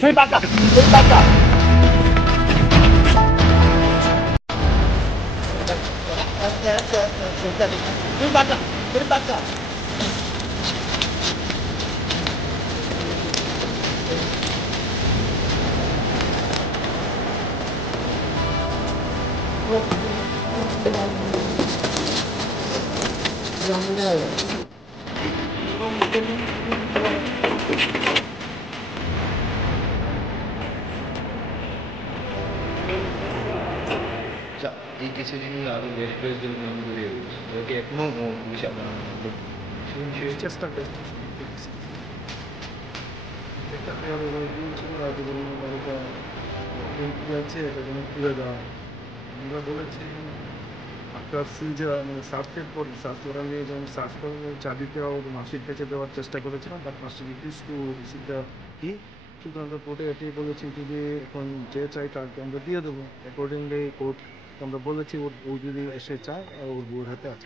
推八个，推八个。推八个，推八个。এই কিছুদিন আগে বেশ নাম ধরে ওকে এখনো পুলিশ আপনার চেষ্টা করছে আমরা বলেছি আপনার যে সার্চের পর সার্চ করা নিয়ে যখন সার্চ করে চাবিটা মাসির কাছে দেওয়ার চেষ্টা করেছিলাম তার পাশে রিকুইজ টু রিসিভটা কি কিন্তু আমরা কোর্টে এটাই বলেছি যদি এখন যে চাই তাকে আমরা দিয়ে দেবো অ্যাকর্ডিংলি কোর্ট আমরা বলেছি ও যদি এসে চায় ওর বউর হাতে আজকে